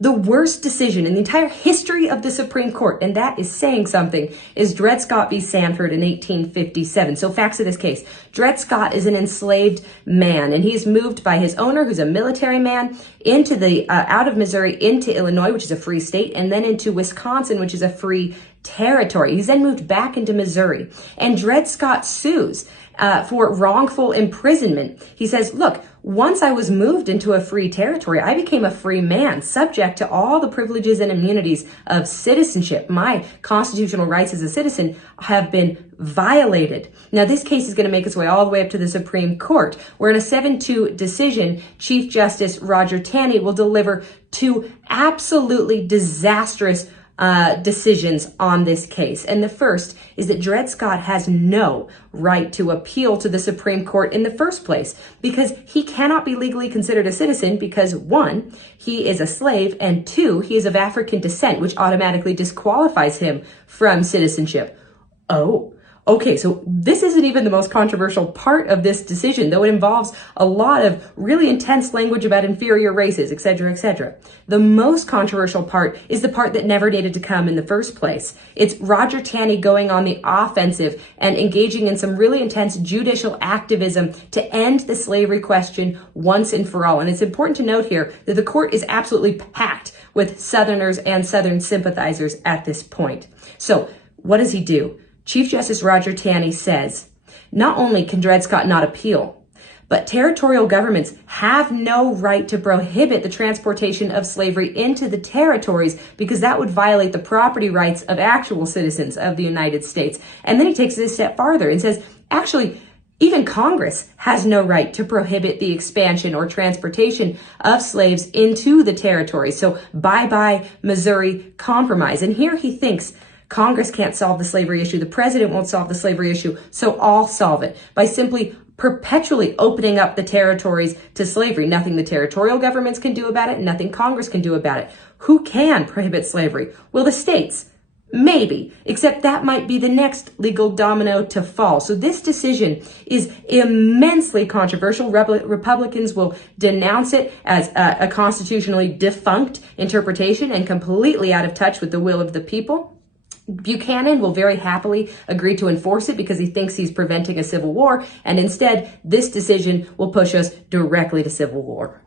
The worst decision in the entire history of the Supreme Court, and that is saying something, is Dred Scott v. Sanford in 1857. So facts of this case. Dred Scott is an enslaved man, and he's moved by his owner, who's a military man, into out of Missouri into Illinois, which is a free state, and then into Wisconsin, which is a free territory. He's then moved back into Missouri, and Dred Scott sues for wrongful imprisonment. He says, look, once I was moved into a free territory, I became a free man, subject to all the privileges and immunities of citizenship. My constitutional rights as a citizen have been violated. Now, this case is going to make its way all the way up to the Supreme Court, where in a 7-2 decision, Chief Justice Roger Taney will deliver two absolutely disastrous decisions on this case. And the first is that Dred Scott has no right to appeal to the Supreme Court in the first place, because he cannot be legally considered a citizen because, one, he is a slave, and two, he is of African descent, which automatically disqualifies him from citizenship. Oh, okay, so this isn't even the most controversial part of this decision, though it involves a lot of really intense language about inferior races, etc., etc. The most controversial part is the part that never needed to come in the first place. It's Roger Taney going on the offensive and engaging in some really intense judicial activism to end the slavery question once and for all. And it's important to note here that the court is absolutely packed with Southerners and Southern sympathizers at this point. So what does he do? Chief Justice Roger Taney says, not only can Dred Scott not appeal, but territorial governments have no right to prohibit the transportation of slavery into the territories, because that would violate the property rights of actual citizens of the United States. And then he takes it a step farther and says, actually, even Congress has no right to prohibit the expansion or transportation of slaves into the territories. So bye-bye Missouri Compromise. And here he thinks, Congress can't solve the slavery issue. The president won't solve the slavery issue. So I'll solve it by simply perpetually opening up the territories to slavery. Nothing the territorial governments can do about it. Nothing Congress can do about it. Who can prohibit slavery? Well, the states. Maybe, except that might be the next legal domino to fall. So this decision is immensely controversial. Republicans will denounce it as a constitutionally defunct interpretation and completely out of touch with the will of the people. Buchanan will very happily agree to enforce it because he thinks he's preventing a civil war, and instead, this decision will push us directly to civil war.